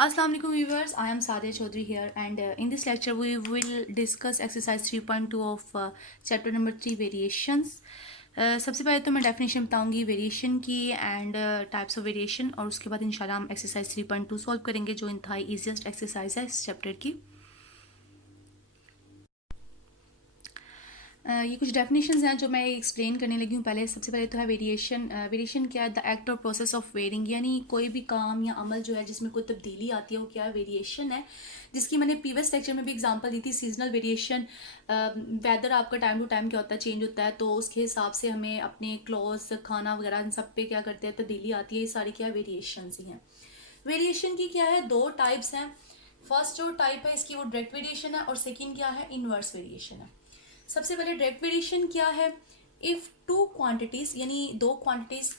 Assalamu alaikum viewers, I am Sadia Chaudhary here and in this lecture we will discuss exercise 3.2 of chapter number 3 variations. सबसे पहले तो मैं definition बताऊंगी variation की and types of variation और उसके बाद इंशाल्लाह हम एक्सरसाइज 3.2 सॉल्व करेंगे जो इंतहाई ईजीएस्ट एक्सरसाइज है इस चैप्टर की। ये कुछ डेफिनेशंस हैं जो मैं एक्सप्लेन करने लगी हूँ। पहले सबसे पहले तो है वेरिएशन। वेरिएशन क्या है? द एक्ट और प्रोसेस ऑफ वेरिंग, यानी कोई भी काम या अमल जो है जिसमें कोई तब्दीली आती है वो क्या है? वेरिएशन है, जिसकी मैंने प्रीवियस लेक्चर में भी एग्जांपल दी थी। सीजनल वेरिएशन, वेदर आपका टाइम टू टाइम क्या होता है, चेंज होता है, तो उसके हिसाब से हमें अपने क्लॉथ्स, खाना वगैरह इन सब पे क्या करते हैं, तब्दीली आती है। ये सारी क्या है? वेरिएशन ही हैं। वेरिएशन की क्या है? दो टाइप्स हैं। फर्स्ट जो टाइप है इसकी वो डायरेक्ट वेरिएशन है और सेकेंड क्या है? इनवर्स वेरिएशन है। सबसे पहले डायरेक्ट वेरिएशन क्या है? इफ टू क्वांटिटीज, यानी दो क्वांटिटीज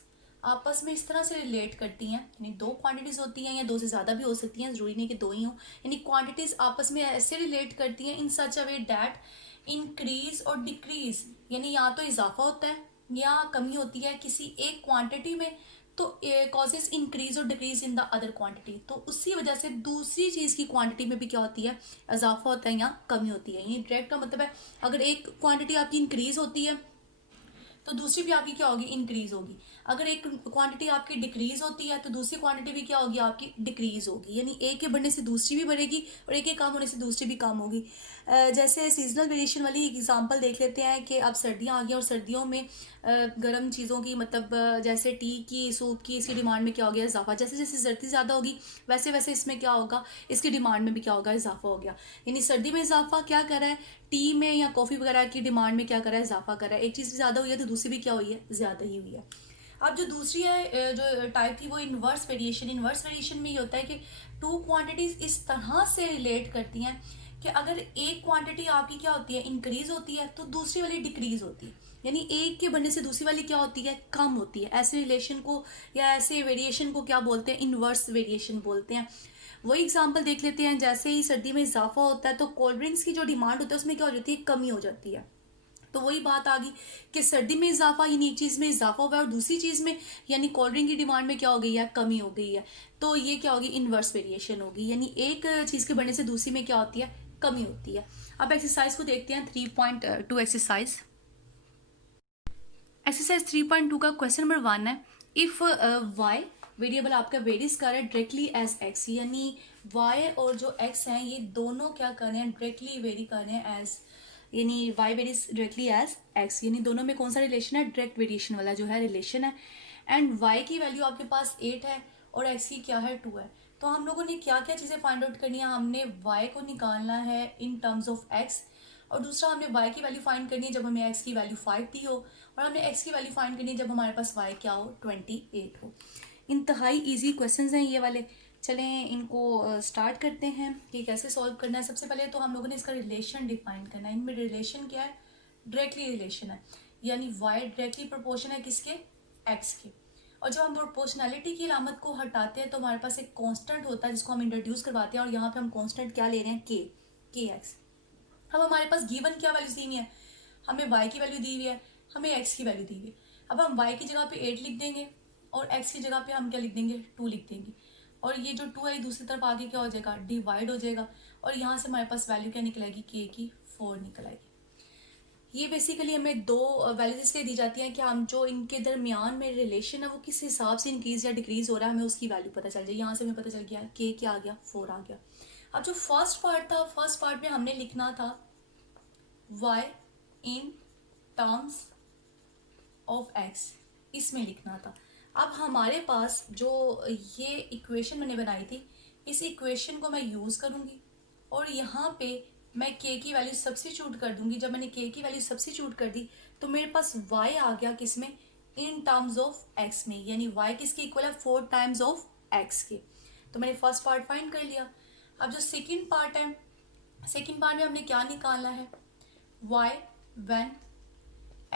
आपस में इस तरह से रिलेट करती हैं, यानी दो क्वांटिटीज होती हैं या दो से ज़्यादा भी हो सकती हैं, ज़रूरी नहीं कि दो ही हों, यानी क्वांटिटीज आपस में ऐसे रिलेट करती हैं इन सच अ वे डैट इंक्रीज और डिक्रीज, यानी या तो इजाफा होता है या कमी होती है किसी एक क्वांटिटी में, तो कॉजेज इंक्रीज और decrease in the other quantity, तो उसी वजह से दूसरी चीज़ की क्वांटिटी में भी क्या होती है? इजाफा होता है या कमी होती है। यानी डायरेक्ट का मतलब है अगर एक क्वांटिटी आपकी इंक्रीज होती है तो दूसरी भी आपकी क्या होगी? इंक्रीज होगी। अगर एक क्वांटिटी आपकी डिक्रीज होती है तो दूसरी क्वांटिटी भी क्या होगी? आपकी डिक्रीज होगी। यानी एक के बढ़ने से दूसरी भी बढ़ेगी और एक के कम होने से दूसरी भी कम होगी। जैसे सीजनल वेरिएशन वाली एग्जांपल देख लेते हैं कि अब सर्दियां आ गई और सर्दियों में गर्म चीज़ों की, मतलब जैसे टी की, सूप की, इसकी डिमांड में क्या हो गया? इजाफा। जैसे जैसे सर्दी ज़्यादा होगी वैसे वैसे इसमें क्या होगा? इसकी डिमांड में भी क्या होगा? इजाफा हो गया। यानी सर्दी में इजाफा क्या कर रहा है? टी में या कॉफ़ी वगैरह की डिमांड में क्या कर रहा है? इजाफा कर रहा है। एक चीज़ ज़्यादा हुई है तो दूसरी भी क्या हुई है? ज़्यादा ही हुई है। अब जो दूसरी है, जो टाइप थी, वो इनवर्स वेरिएशन। इनवर्स वेरिएशन में ये होता है कि टू क्वांटिटीज इस तरह से रिलेट करती हैं कि अगर एक क्वांटिटी आपकी क्या होती है? इंक्रीज होती है तो दूसरी वाली डिक्रीज होती है, यानी एक के बढ़ने से दूसरी वाली क्या होती है? कम होती है। ऐसे रिलेशन को या ऐसे वेरिएशन को क्या बोलते हैं? इनवर्स वेरिएशन बोलते हैं। वही एग्जाम्पल देख लेते हैं। जैसे ही सर्दी में इजाफा होता है तो कोल्ड ड्रिंक्स की जो डिमांड होती है उसमें क्या हो जाती है? कमी हो जाती है। तो वही बात आ गई कि सर्दी में इजाफा, यानी एक चीज़ में इजाफा हुआ है और दूसरी चीज़ में यानी कोल्ड ड्रिंक की डिमांड में क्या हो गई है? कमी हो गई है। तो ये क्या होगी? इनवर्स वेरिएशन होगी, यानी एक चीज़ के बढ़ने से दूसरी में क्या होती है? कमी होती है। अब एक्सरसाइज को देखते हैं। 3.2 एक्सरसाइज। एक्सरसाइज 3.2 का क्वेश्चन नंबर 1 है, इफ वाई वेरिएबल आपका वेरीज कर रहा है डायरेक्टली एज एक्स, यानी वाई और जो एक्स हैं ये दोनों क्या कर रहे हैं? डायरेक्टली वेरी कर रहे हैं एज, यानी y varies directly as x, यानी दोनों में कौन सा रिलेशन है? डायरेक्ट वेरिएशन वाला जो है रिलेशन है। एंड वाई की वैल्यू आपके पास 8 है और एक्स की क्या है? 2 है। तो हम लोगों ने क्या क्या चीज़ें फाइंड आउट करनी है? हमने वाई को निकालना है इन टर्म्स ऑफ एक्स, और दूसरा हमने y की वैल्यू फाइंड करनी है जब हमें x की वैल्यू 5 दी हो, और हमने x की वैल्यू फाइंड करनी है जब हमारे पास y क्या हो? 28 हो। इंतहाई इजी क्वेश्चंस हैं ये वाले। चलें इनको स्टार्ट करते हैं कि कैसे सॉल्व करना है। सबसे पहले तो हम लोगों ने इसका रिलेशन डिफाइन करना है। इनमें रिलेशन क्या है? डायरेक्टली रिलेशन है, यानी y डायरेक्टली प्रोपोर्शन है किसके? x के। और जब हम प्रोपोर्शनैलिटी की अलामत को हटाते हैं तो हमारे पास एक कांस्टेंट होता है जिसको हम इंट्रोड्यूस करवाते हैं, और यहाँ पे हम कांस्टेंट क्या ले रहे हैं? के एक्स। अब हमारे पास गिवन क्या वैल्यूज दी हुई है? हमें y की वैल्यू दी हुई है, हमें x की वैल्यू दी हुई है। अब हम y की जगह पे 8 लिख देंगे और x की जगह पे हम क्या लिख देंगे? 2 लिख देंगे, और ये जो 2 है दूसरी तरफ आगे क्या हो जाएगा? डिवाइड हो जाएगा, और यहाँ से हमारे पास वैल्यू क्या निकल आएगी? k की 4 निकल आएगी। ये बेसिकली हमें दो वैल्यूज इसलिए दी जाती हैं कि हम जो इनके दरमियान में रिलेशन है वो किस हिसाब से इंक्रीज या डिक्रीज हो रहा है हमें उसकी वैल्यू पता चल जाए। यहाँ से हमें पता चल गया k क्या आ गया? 4 आ गया। अब जो फर्स्ट पार्ट था, फर्स्ट पार्ट में हमने लिखना था y in terms of x, इसमें लिखना था। अब हमारे पास जो ये इक्वेशन मैंने बनाई थी, इस इक्वेशन को मैं यूज़ करूँगी और यहाँ पे मैं k की वैल्यू सब्स्टिट्यूट कर दूंगी। जब मैंने k की वैल्यू सब्स्टिट्यूट कर दी तो मेरे पास y आ गया किसमें? इन टर्म्स ऑफ x में, यानी y किसके इक्वल है? 4 टाइम्स ऑफ x के। तो मैंने फर्स्ट पार्ट फाइंड कर लिया। अब जो सेकेंड पार्ट है, सेकेंड पार्ट में हमने क्या निकालना है? y when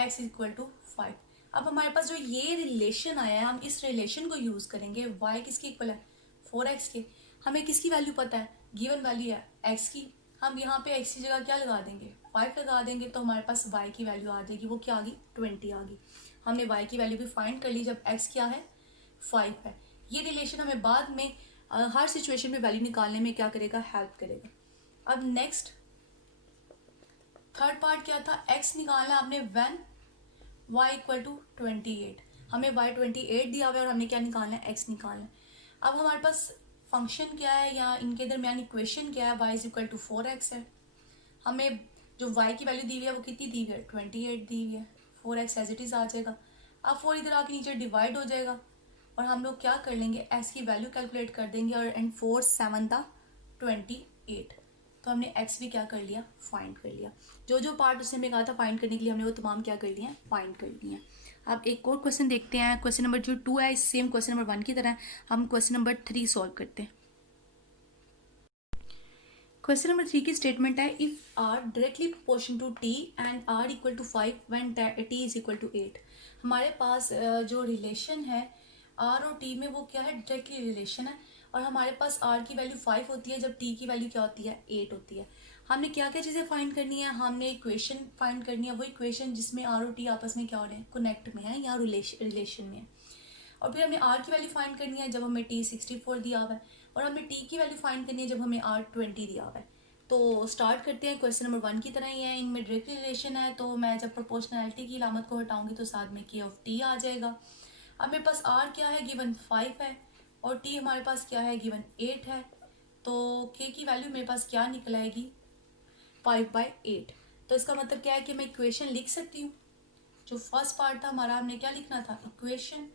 x equal to 5। अब हमारे पास जो ये रिलेशन आया है हम इस रिलेशन को यूज करेंगे। y किसके इक्वल है? 4x के। हमें किसकी वैल्यू पता है? गिवन वैल्यू है x की। हम यहाँ पे x की जगह क्या लगा देंगे? 5 लगा देंगे, तो हमारे पास y की वैल्यू आ जाएगी। वो क्या आ गई? 20 आ गई। हमने y की वैल्यू भी फाइंड कर ली जब x क्या है? 5 है। ये रिलेशन हमें बाद में हर सिचुएशन में वैल्यू निकालने में क्या करेगा, हेल्प करेगा। अब नेक्स्ट थर्ड पार्ट क्या था, एक्स निकालना आपने व्हेन y इक्वल टू 28। हमें y 28 दिया हुआ है और हमने क्या निकालना है, x निकालना है। अब हमारे पास फंक्शन क्या है या इनके दरमियान इक्वेशन क्या है, y is equal to 4x है। हमें जो y की वैल्यू दी हुई है वो कितनी दी हुई है, 28 दी हुई है। 4x एज इट इज़ आ जाएगा। अब 4 इधर आके नीचे डिवाइड हो जाएगा और हम लोग क्या कर लेंगे, x की वैल्यू कैलकुलेट कर देंगे और एंड 4 7 था 28। तो हमने x भी क्या कर लिया, फाइंड कर लिया। जो जो पार्ट उसने हमें कहा था फाइंड करने के लिए हमने वो तमाम क्या कर लिए हैं, फाइंड कर लिए हैं। अब एक और क्वेश्चन देखते हैं। क्वेश्चन नंबर जो 2 है सेम क्वेश्चन नंबर 1 की तरह हम क्वेश्चन नंबर 3 सॉल्व करते हैं। क्वेश्चन नंबर 3 की स्टेटमेंट है, if r directly proportion to t and r equal to 5 when t is equal to 8। हमारे पास जो रिलेशन है आर और टी में वो क्या है, डायरेक्टली रिलेशन है। और हमारे पास आर की वैल्यू 5 होती है जब टी की वैल्यू क्या होती है, 8 होती है। हमने क्या क्या चीज़ें फाइंड करनी है, हमने इक्वेशन फाइंड करनी है, वो इक्वेशन जिसमें आर और टी आपस में क्या हो रहे हैं, कनेक्ट में है या रिलेशन में है। और फिर हमने आर की वैल्यू फाइंड करनी है जब हमें टी 64 दिया हुआ है और हमें टी की वैल्यू फाइंड करनी है जब हमें आर 20 दिया हुआ है। तो स्टार्ट करते हैं। क्वेश्चन नंबर 1 की तरह ही है, इनमें डायरेक्ट रिलेशन है। तो मैं जब प्रोपोर्शनैलिटी की अलामत को हटाऊंगी तो साथ में के ऑफ टी आ जाएगा। अब मेरे पास आर क्या है, गिवन 5 है और टी हमारे पास क्या है, गिवन 8 है। तो के की वैल्यू मेरे पास क्या निकल आएगी, 5/8। तो इसका मतलब क्या है कि मैं इक्वेशन लिख सकती हूँ। जो फर्स्ट पार्ट था हमारा, हमने क्या लिखना था, इक्वेशन।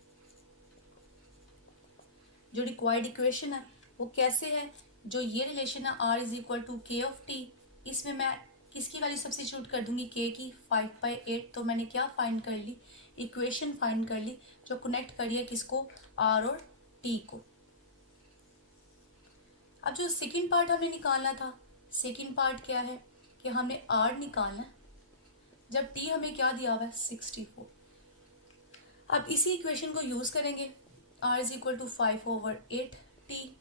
जो रिक्वायर्ड इक्वेशन है वो कैसे है, जो ये रिलेशन है आर इज इक्वल टू के ऑफ टी, इसमें मैं किसकी वैल्यू सब्स्टिट्यूट कर दूंगी, के की, 5/8। तो मैंने क्या फाइंड कर ली, इक्वेशन फाइंड कर ली जो कनेक्ट करी है किसको, आर और टी को। अब जो सेकंड पार्ट हमें निकालना था, सेकंड पार्ट क्या है कि हमने आर निकालना है जब टी हमें क्या दिया हुआ है, 64। अब इसी इक्वेशन को यूज करेंगे, आर इज इक्वल टू 5/8 टी।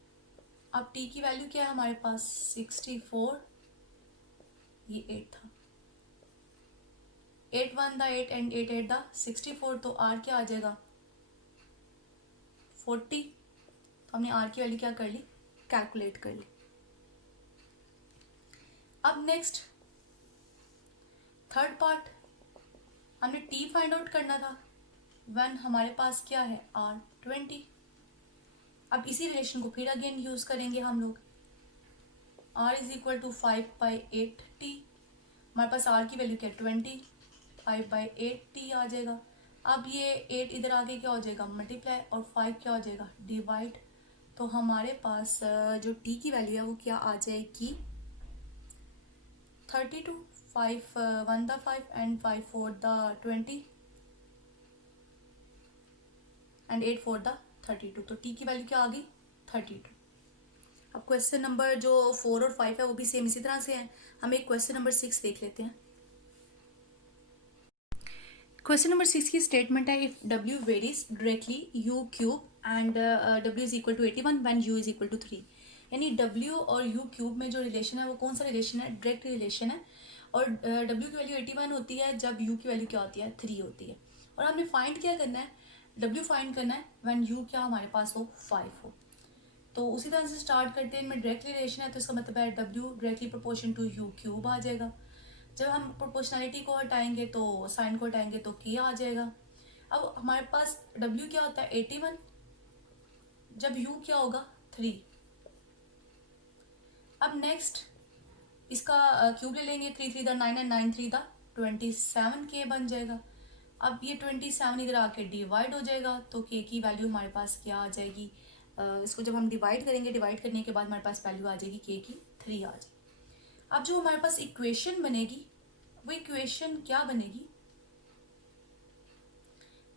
अब टी की वैल्यू क्या है हमारे पास, 64, ये 8 था, 8 1 था 8 एंड 8 8 था 64। तो आर क्या आ जाएगा, 40। तो हमने आर की वैल्यू क्या कर ली, कैलकुलेट कर ली। अब नेक्स्ट थर्ड पार्ट, हमने टी फाइंड आउट करना था व्हेन हमारे पास क्या है, आर 20। अब इसी रिलेशन को फिर अगेन यूज करेंगे हम लोग, आर इज इक्वल टू 5/8 टी। हमारे पास आर की वैल्यू क्या है, 20, 5/8 टी आ जाएगा। अब ये 8 इधर आगे क्या हो जाएगा, मल्टीप्लाई, और 5 क्या हो जाएगा, डिवाइड। तो हमारे पास जो टी की वैल्यू है वो क्या आ जाएगी, 32, 5 1 the 5 and 5 4 the 20 and 8 4 the 32। तो टी की वैल्यू क्या आ गई, 32। अब क्वेश्चन नंबर जो 4 और 5 है वो भी सेम इसी तरह से है। हम एक क्वेश्चन नंबर 6 देख लेते हैं। क्वेश्चन नंबर 6 की स्टेटमेंट है, if W varies directly U cube and W is equal to 81 when you is equal to 3। यानी डब्ल्यू और यू क्यूब में जो रिलेशन है वो कौन सा रिलेशन है, डायरेक्ट रिलेशन है। और डब्ल्यू की वैल्यू 81 होती है जब यू की वैल्यू क्या होती है, 3 होती है। और हमने फाइंड क्या करना है, डब्ल्यू फाइंड करना है व्हेन यू क्या हमारे पास हो, 5 हो। तो उसी तरह से स्टार्ट करते हैं, इनमें डायरेक्ट रिलेशन है तो इसका मतलब है W directly proportion to U cube आ जाएगा। जब हम प्रोपोर्शनैलिटी को हटाएंगे तो साइन को हटाएंगे तो के आ जाएगा। अब हमारे पास डब्ल्यू क्या होता है, 81, जब यू क्या होगा, 3। अब नेक्स्ट इसका क्यूब ले लेंगे, 3 3 दा 9 एंड 9 3 दा 27 के बन जाएगा। अब ये 27 इधर आके डिवाइड हो जाएगा तो के की वैल्यू हमारे पास क्या आ जाएगी, इसको जब हम डिवाइड करेंगे, डिवाइड करने के बाद हमारे पास वैल्यू आ जाएगी के की 3 आ जाएगी। अब जो हमारे पास इक्वेशन बनेगी वो इक्वेशन क्या बनेगी,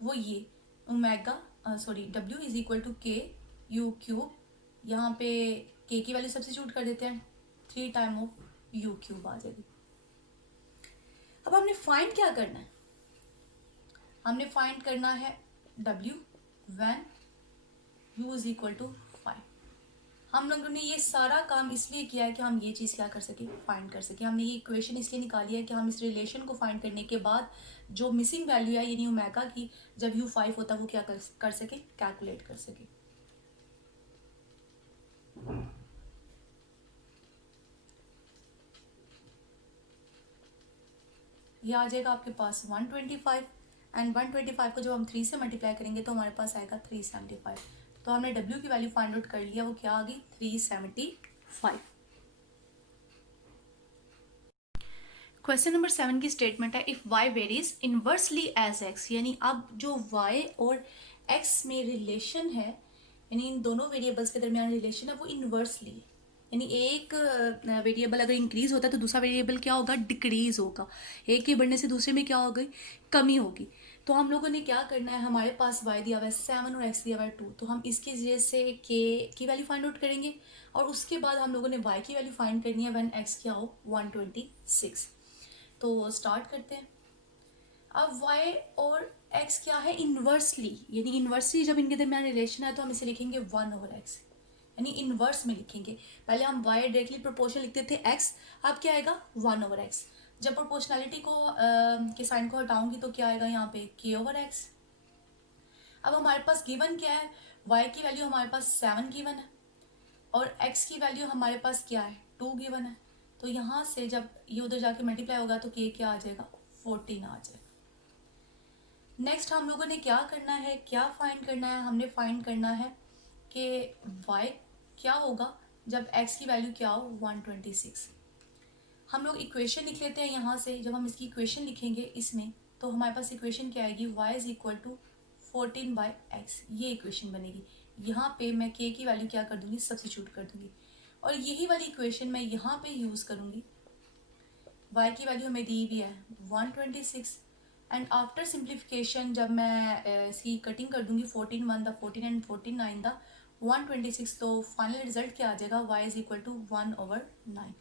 वो ये ओमेगा डब्ल्यू is equal to k u cube, यहाँ पे के की वैल्यू सब्स्टिट्यूट कर देते हैं, 3 टाइम ऑफ यू क्यूब आ जाएगी। अब हमने फाइंड क्या करना है, हमने फाइंड करना है डब्ल्यू when you is equal to 5। हम लोगों ने ये सारा काम इसलिए किया है कि हम ये चीज़ क्या कर सके, फाइंड कर सके। हमने ये इक्वेशन इसलिए निकाली है कि हम इस रिलेशन को फाइंड करने के बाद जो मिसिंग वैल्यू है यानी ओमेगा की, जब यू 5 होता है वो क्या कर सके, कैलकुलेट कर सके। ये आ जाएगा आपके पास 125 एंड 125 को जब हम 3 से मल्टीप्लाई करेंगे तो हमारे पास आएगा 375। तो हमने W की वैल्यू फाइंड आउट कर लिया, वो क्या आ गई 375। क्वेश्चन नंबर 7 की स्टेटमेंट है if y varies inversely as x, यानी अब जो y और x में रिलेशन है, यानी इन दोनों वेरिएबल्स के दरमियान रिलेशन है वो इनवर्सली है, यानी एक वेरिएबल अगर इंक्रीज होता है तो दूसरा वेरिएबल क्या होगा, डिक्रीज होगा। एक के बढ़ने से दूसरे में क्या होगी, कमी होगी। तो हम लोगों ने क्या करना है, हमारे पास y दिया हुआ है 7 और x दिया हुआ है 2, तो हम इसकी वजह से k की वैल्यू फाइंड आउट करेंगे और उसके बाद हम लोगों ने y की वैल्यू फाइंड करनी है व्हेन x क्या हो 126। तो स्टार्ट करते हैं। अब y और x क्या है, इनवर्सली, यानी इनवर्सली जब इनके दरमियान रिलेशन है तो हम इसे लिखेंगे 1/x, यानी इनवर्स में लिखेंगे। पहले हम y डायरेक्टली प्रोपोर्शन लिखते थे x, अब क्या आएगा 1/x। जब प्रोपोर्शनैलिटी को के साइन को हटाऊंगी तो क्या आएगा यहाँ पे k/x। अब हमारे पास गिवन क्या है, y की वैल्यू हमारे पास 7 गिवन है और x की वैल्यू हमारे पास क्या है 2 गिवन है। तो यहाँ से जब ये उधर जाके मल्टीप्लाई होगा तो k क्या आ जाएगा 14 आ जाएगा। नेक्स्ट हम लोगों ने क्या करना है, क्या फाइंड करना है, हमने फाइंड करना है कि y क्या होगा जब x की वैल्यू क्या हो 126। हम लोग इक्वेशन लिख लेते हैं यहाँ से। जब हम इसकी इक्वेशन लिखेंगे इसमें तो हमारे पास इक्वेशन क्या आएगी, y is equal to 14/x, ये इक्वेशन बनेगी। यहाँ पे मैं k की वैल्यू क्या कर दूंगी, सब्स्टिट्यूट कर दूंगी और यही वाली इक्वेशन मैं यहाँ पे यूज़ करूँगी। y की वैल्यू हमें दी हुई है 126 एंड आफ्टर सिंप्लीफिकेशन जब मैं इसकी कटिंग कर दूंगी 14 1 द 14 एंड 14 9 द 126, तो फाइनल रिजल्ट क्या आ जाएगा, y is equal to 1/9।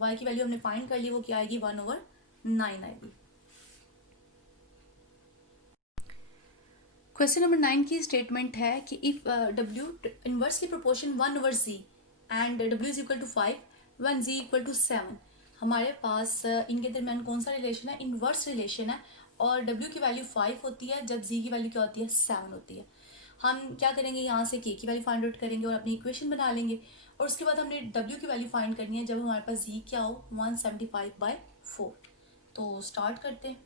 y की वैल्यू हमने फाइंड कर ली, वो क्या आएगी 1/9 आएगी। क्वेश्चन नंबर 9 की स्टेटमेंट है कि if w inversely proportion 1/z and w is equal to 5 when z equal to 7, हमारे पास इनके दरमियान कौन सा रिलेशन है, इनवर्स रिलेशन है और w की वैल्यू 5 होती है जब z की वैल्यू क्या होती है 7 होती है। हम क्या करेंगे, यहाँ से k की वैल्यू फाइंड आउट करेंगे और अपनी इक्वेशन बना लेंगे और उसके बाद हमने w की वैल्यू फाइंड करनी है जब हमारे पास z क्या हो 175/4। तो स्टार्ट करते हैं।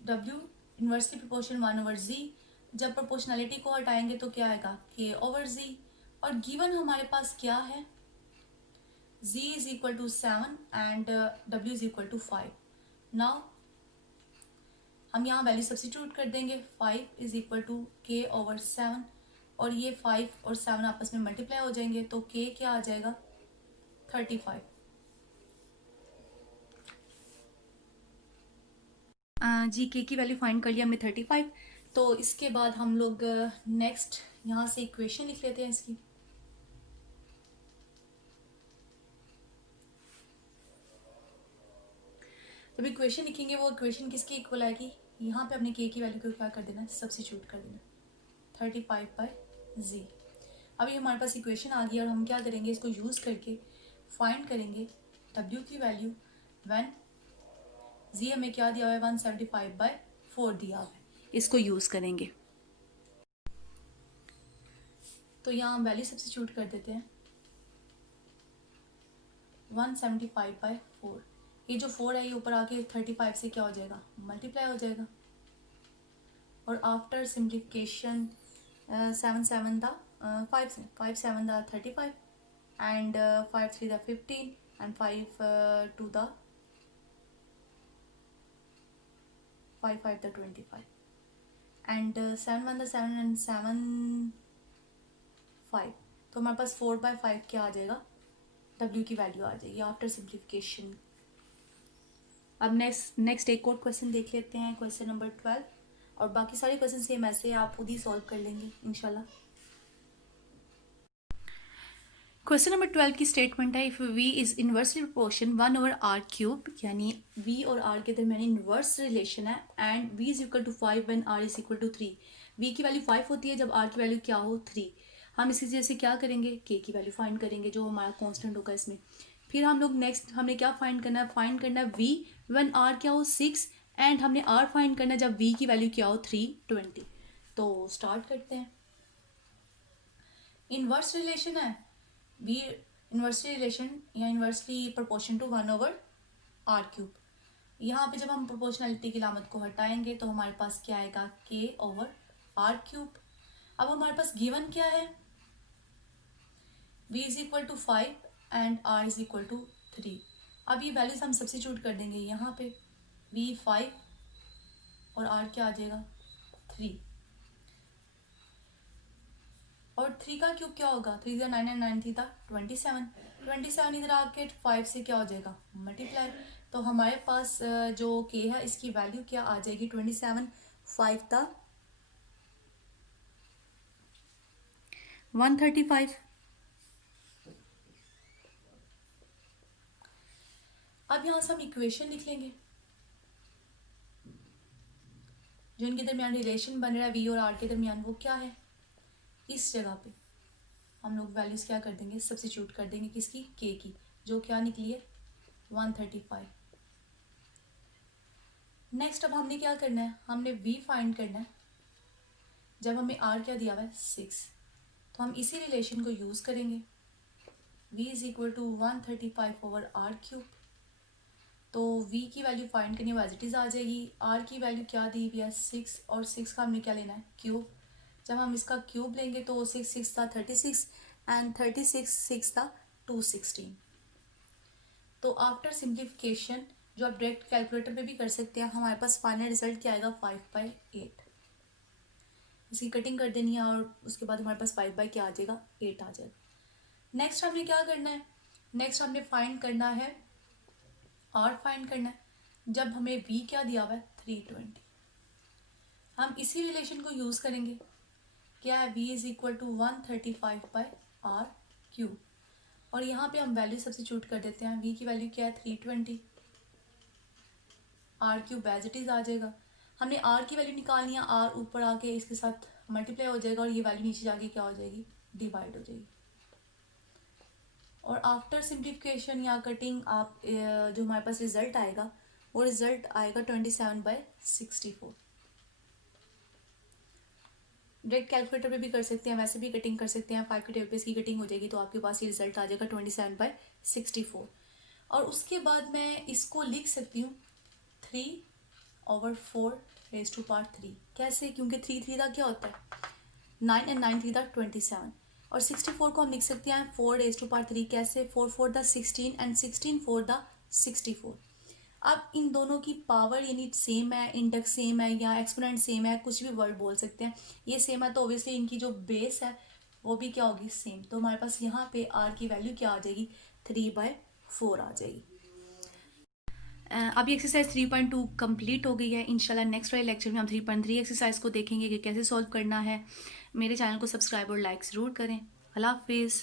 w इनवर्सली प्रोपोर्शन 1/z, जब प्रोपोर्शनैलिटी को हटाएंगे तो क्या आएगा k/z और गिवन हमारे पास क्या है, z is equal to 7 and w is equal to 5। Now हम यहाँ वैल्यू सब्स्टिट्यूट कर देंगे, 5 इज इक्वल टू k/7 और ये 5 और 7 आपस में मल्टीप्लाई हो जाएंगे तो k क्या आ जाएगा 35। जी के की वैल्यू फाइंड कर लिया हमने 35। तो इसके बाद हम लोग नेक्स्ट यहाँ से इक्वेशन लिख लेते हैं इसकी। जब इक्वेशन लिखेंगे वो इक्वेशन किसके इक्वल आएगी, यहाँ पे अपने के की वैल्यू को क्या कर देना है, सब्स्टिट्यूट कर देना 35/z। अभी हमारे पास इक्वेशन आ गई और हम क्या करेंगे, इसको यूज़ करके फाइंड करेंगे w की वैल्यू व्हेन z हमें क्या दिया हुआ है 175/4 दिया हुआ है, इसको यूज़ करेंगे। तो यहाँ हम वैल्यू सब्स्टिट्यूट कर देते हैं 175/4। ये जो 4 है ये ऊपर आके 35 से क्या हो जाएगा मल्टीप्लाई हो जाएगा और after simplification 7 7 the 5 7 the 35 and 5 3 the 15 and 5 2 the 5 5 the 25 and 7 1 the 7 and 7 5। तो हमारे पास 4/5 क्या आ जाएगा, w की वैल्यू आ जाएगी आफ्टर सिंप्लीफिकेशन। अब नेक्स्ट एक और क्वेश्चन देख लेते हैं, क्वेश्चन नंबर 12, और बाकी सारे क्वेश्चन सेम ऐसे आप खुद ही सॉल्व कर लेंगे इंशाल्लाह। क्वेश्चन नंबर 12 की स्टेटमेंट है if v is inversely proportion 1/r³, यानी v और r के दरमियान इनवर्स रिलेशन है and v is equal to 5 when r is equal to 3। v की वैल्यू 5 होती है जब r की वैल्यू क्या हो 3। हम इसकी वजह से क्या करेंगे, k की वैल्यू फाइंड करेंगे जो हमारा कांस्टेंट होगा इसमें। फिर हम लोग नेक्स्ट हमने क्या फाइंड करना है, फाइंड करना है v व्हेन r क्या हो 6 एंड हमने r फाइंड करना है जब v की वैल्यू क्या हो 320। तो स्टार्ट करते हैं। इनवर्स रिलेशन है v इनवर्सली रिलेशन या इनवर्सली प्रोपोर्शन टू 1/r³। यहाँ पे जब हम प्रोपोर्शनैलिटी की अलामत को हटाएंगे तो हमारे पास क्या आएगा, के ओवर आर क्यूब। अब हमारे पास गिवन क्या है, v is equal to 5 and r is equal to 3। अब ये वैल्यूज हम सब्स्टिट्यूट कर देंगे यहाँ पे, v 5 और r क्या आ जाएगा 3, और 3 का क्यूब क्या होगा, 3 9 एंड 9 थी था 27, 27 इधर आके 5 से क्या हो जाएगा मल्टीप्लाई। तो हमारे पास जो k है इसकी वैल्यू क्या आ जाएगी 27, 5 था 135। अब यहाँ से हम इक्वेशन लिख लेंगे जो इनके दरमियान रिलेशन बन रहा है v और r के दरमियान, वो क्या है, इस जगह पे हम लोग वैल्यूज क्या कर देंगे, सब्स्टिट्यूट कर देंगे किसकी, k की, जो क्या निकली है 135। नेक्स्ट अब हमने क्या करना है, हमने v फाइंड करना है जब हमें r क्या दिया हुआ है 6, तो हम इसी रिलेशन को यूज़ करेंगे, v is equal to 135 over r cube. तो v की वैल्यू फाइंड करनी है एज इट इज़ आ जाएगी, r की वैल्यू क्या दी हुई है 6, और 6 का हमने क्या लेना है क्यूब। जब हम इसका क्यूब लेंगे तो 6 6 था 36 एंड 36 6 था 216। तो आफ्टर सिंप्लीफिकेशन जो आप डायरेक्ट कैलकुलेटर पे भी कर सकते हैं, हमारे पास फाइनल रिजल्ट क्या आएगा 5/8। इसकी कटिंग कर देनी है और उसके बाद हमारे पास 5 बाई क्या आ जाएगा 8 आ जाएगा। नेक्स्ट हमने क्या करना है, नेक्स्ट हमने फाइंड करना है r फाइंड करना है जब हमें v क्या दिया हुआ है 320। हम इसी रिलेशन को यूज़ करेंगे, क्या है v is equal to 135 by r cube, और यहाँ पे हम वैल्यू सब्स्टिट्यूट कर देते हैं, v की वैल्यू क्या है 320, R cube as it is आ जाएगा। हमने r की वैल्यू निकालनी है, r ऊपर आके इसके साथ मल्टीप्लाई हो जाएगा और ये वैल्यू नीचे जाके क्या हो जाएगी डिवाइड हो जाएगी। और आफ्टर सिंप्लीफिकेशन या कटिंग आप जो हमारे पास रिजल्ट आएगा वो रिजल्ट आएगा 27/64। डायरेक्ट कैलकुलेटर पे भी कर सकते हैं, वैसे भी कटिंग कर सकते हैं, 5 के टेबल पे इसकी कटिंग हो जाएगी तो आपके पास ये रिजल्ट आ जाएगा 27/64। और उसके बाद मैं इसको लिख सकती हूँ 3/4 कैसे, क्योंकि 3 3 का क्या होता है 9 एंड 9 3 था 27, और 64 को हम लिख सकते हैं 4/3 कैसे, 4 4 द 16 एंड 16 4 द 64। अब इन दोनों की पावर यानी सेम है, इंडेक्स सेम है या एक्सपोनेंट सेम है, कुछ भी वर्ड बोल सकते हैं, ये सेम है तो ऑब्वियसली इनकी जो बेस है वो भी क्या होगी सेम। तो हमारे पास यहाँ पे r की वैल्यू क्या आ जाएगी 3/4 आ जाएगी। अभी एक्सरसाइज 3.2 कंप्लीट हो गई है। इंशाल्लाह नेक्स्ट वाले लेक्चर में हम 3.3 एक्सरसाइज को देखेंगे कि कैसे सॉल्व करना है। मेरे चैनल को सब्सक्राइब और लाइक ज़रूर करें। अल्लाह हाफिज़।